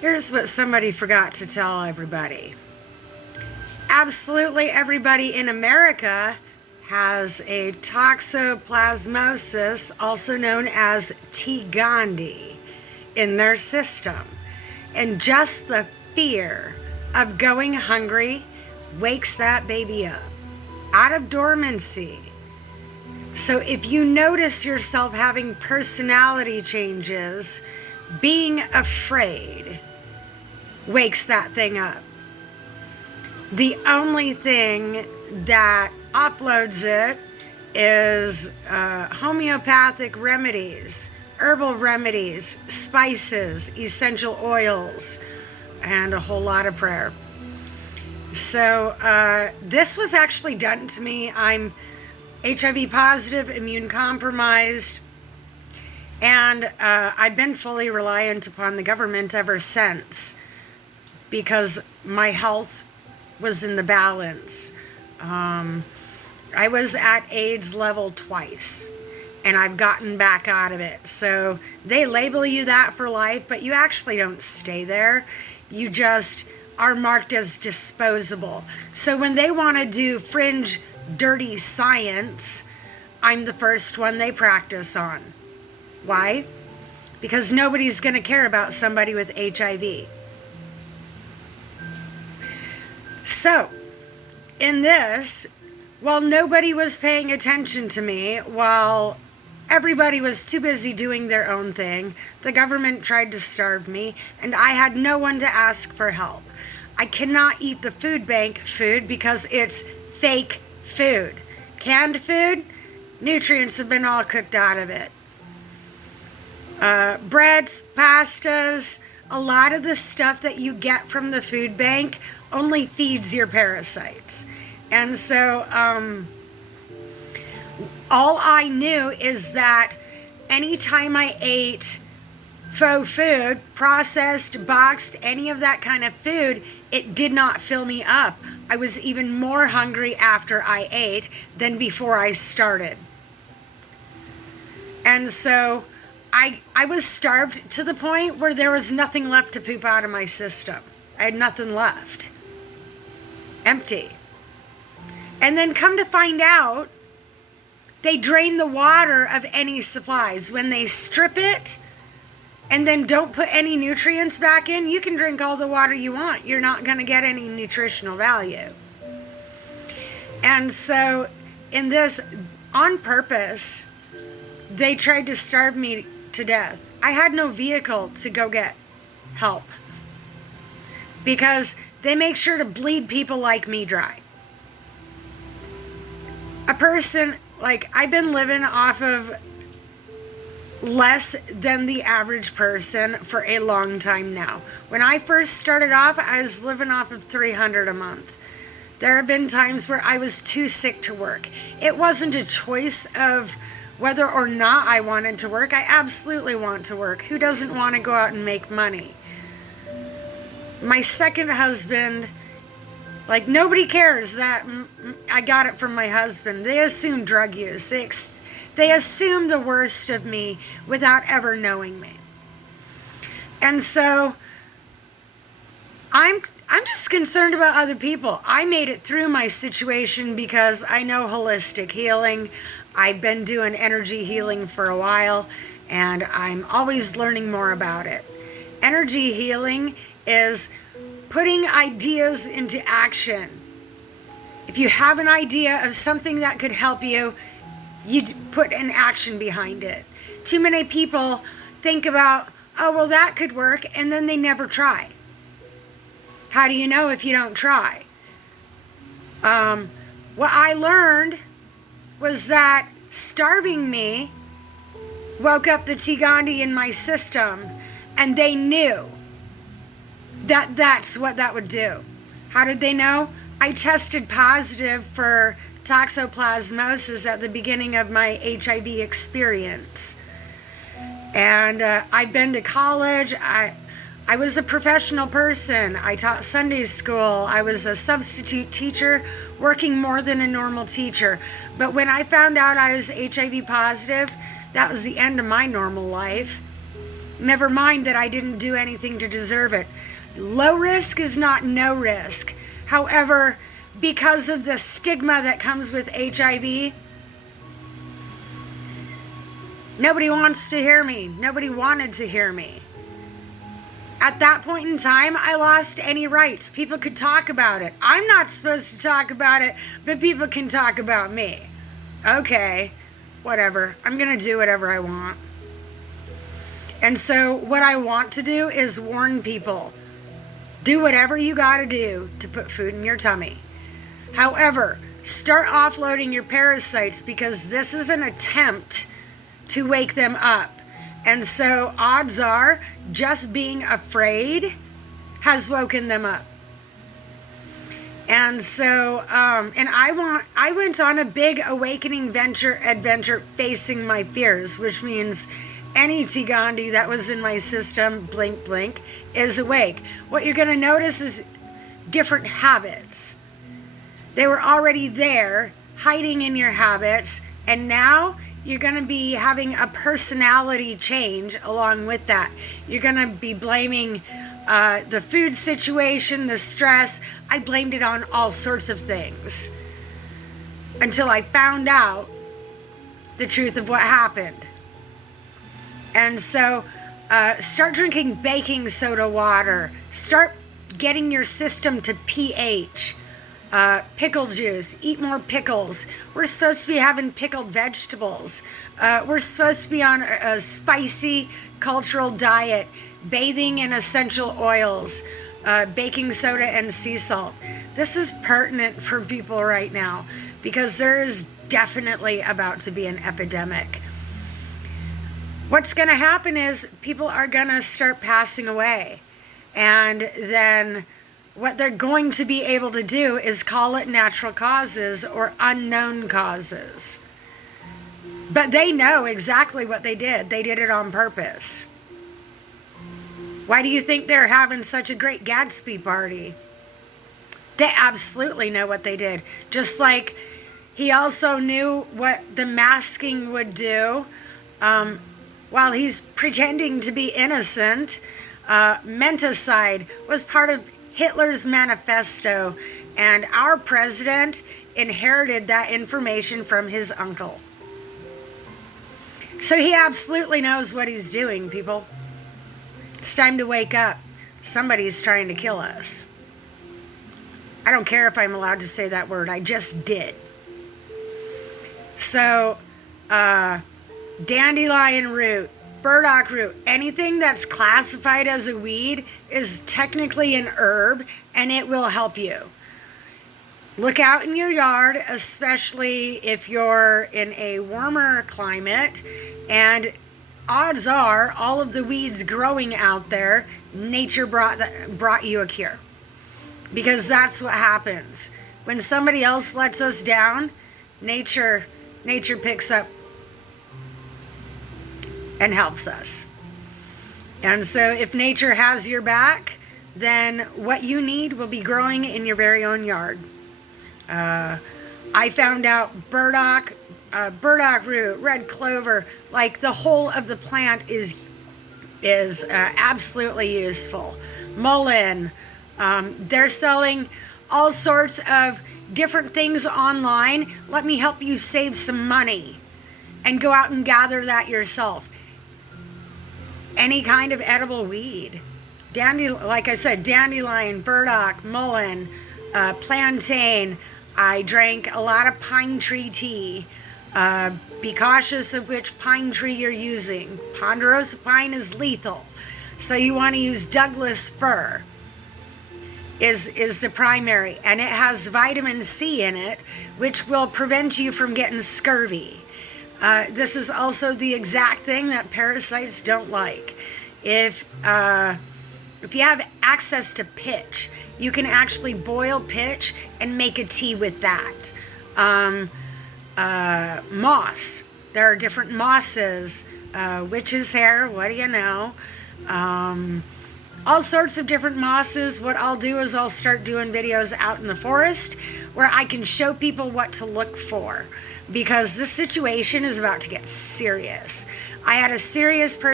Here's what somebody forgot to tell everybody. Absolutely everybody in America has a toxoplasmosis, also known as T. gondii, in their system. And just the fear of going hungry wakes that baby up out of dormancy. So if you notice yourself having personality changes, being afraid wakes that thing up. The only thing that offloads it is homeopathic remedies, herbal remedies, spices, essential oils, and a whole lot of prayer. So this was actually done to me. I'm HIV positive, immune compromised, and I've been fully reliant upon the government ever since because my health was in the balance. I was at AIDS level twice, and I've gotten back out of it. So they label you that for life, but you actually don't stay there. You just are marked as disposable. So when they want to do fringe, dirty science, I'm the first one they practice on. Why? Because nobody's going to care about somebody with HIV. So, in this, while nobody was paying attention to me, while everybody was too busy doing their own thing, the government tried to starve me, and I had no one to ask for help. I cannot eat the food bank food because it's fake food. Canned food, nutrients have been all cooked out of it. Breads, pastas, a lot of the stuff that you get from the food bank only feeds your parasites. And so all I knew is that anytime I ate faux food, processed, boxed, any of that kind of food, it did not fill me up. I was even more hungry after I ate than before I started. And so I was starved to the point where there was nothing left to poop out of my system. I had nothing left. Empty. And then come to find out, they drain the water of any supplies. When they strip it and then don't put any nutrients back in, you can drink all the water you want. You're not going to get any nutritional value. And so in this, on purpose, they tried to starve me to death. I had no vehicle to go get help because they make sure to bleed people like me dry. A person, like, I've been living off of less than the average person for a long time now. When I first started off, I was living off of $300 a month. There have been times where I was too sick to work. It wasn't a choice of whether or not I wanted to work. I absolutely want to work. Who doesn't want to go out and make money? My second husband, like, nobody cares that I got it from my husband. They assume drug use. They assume the worst of me without ever knowing me. And so I'm just concerned about other people. I made it through my situation because I know holistic healing. I've been doing energy healing for a while, and I'm always learning more about it. Energy healing is putting ideas into action. If you have an idea of something that could help you, you put an action behind it. Too many people think about, oh, well, that could work, and then they never try. How do you know if you don't try? What I learned was that starving me woke up the T. gondii in my system, and they knew that that's what that would do. How did they know? I tested positive for toxoplasmosis at the beginning of my HIV experience. And I've been to college. I was a professional person. I taught Sunday school. I was a substitute teacher, working more than a normal teacher. But when I found out I was HIV positive, that was the end of my normal life. Never mind that I didn't do anything to deserve it. Low risk is not no risk. However, because of the stigma that comes with HIV, nobody wants to hear me. Nobody wanted to hear me. At that point in time, I lost any rights. People could talk about it. I'm not supposed to talk about it, but people can talk about me. Okay, whatever. I'm going to do whatever I want. And so what I want to do is warn people. Do whatever you got to do to put food in your tummy. However, start offloading your parasites, because this is an attempt to wake them up. And so odds are just being afraid has woken them up. And so, and I went on a big awakening adventure facing my fears, which means any T. Gandhi that was in my system, blink, blink, is awake. What you're going to notice is different habits. They were already there, hiding in your habits, and now you're going to be having a personality change along with that. You're going to be blaming the food situation, the stress. I blamed it on all sorts of things until I found out the truth of what happened. And so start drinking baking soda water. Start getting your system to pH. Pickle juice, eat more pickles. We're supposed to be having pickled vegetables. We're supposed to be on a spicy cultural diet, bathing in essential oils, baking soda and sea salt. This is pertinent for people right now because there is definitely about to be an epidemic. What's going to happen is people are going to start passing away, and then what they're going to be able to do is call it natural causes or unknown causes. But they know exactly what they did. They did it on purpose. Why do you think they're having such a great Gatsby party? They absolutely know what they did. Just like he also knew what the masking would do while he's pretending to be innocent. Menticide was part of Hitler's manifesto, and our president inherited that information from his uncle. So he absolutely knows what he's doing, people. It's time to wake up. Somebody's trying to kill us. I don't care if I'm allowed to say that word. I just did. So, dandelion root, burdock root, anything that's classified as a weed is technically an herb, and it will help you. Look out in your yard, especially if you're in a warmer climate, and odds are all of the weeds growing out there, nature brought you a cure. Because that's what happens. When somebody else lets us down, nature picks up and helps us. And so if nature has your back, then what you need will be growing in your very own yard. I found out burdock root, red clover, like the whole of the plant is absolutely useful. Mullein, they're selling all sorts of different things online. Let me help you save some money and go out and gather that yourself. Any kind of edible weed. Like I said, dandelion, burdock, mullein, plantain. I drank a lot of pine tree tea. Be cautious of which pine tree you're using. Ponderosa pine is lethal. So you want to use Douglas fir is the primary. And it has vitamin C in it, which will prevent you from getting scurvy. This is also the exact thing that parasites don't like. If you have access to pitch, you can actually boil pitch and make a tea with that. Moss. There are different mosses. Witch's hair, what do you know? All sorts of different mosses. What I'll do is I'll start doing videos out in the forest where I can show people what to look for, because this situation is about to get serious. I had a serious person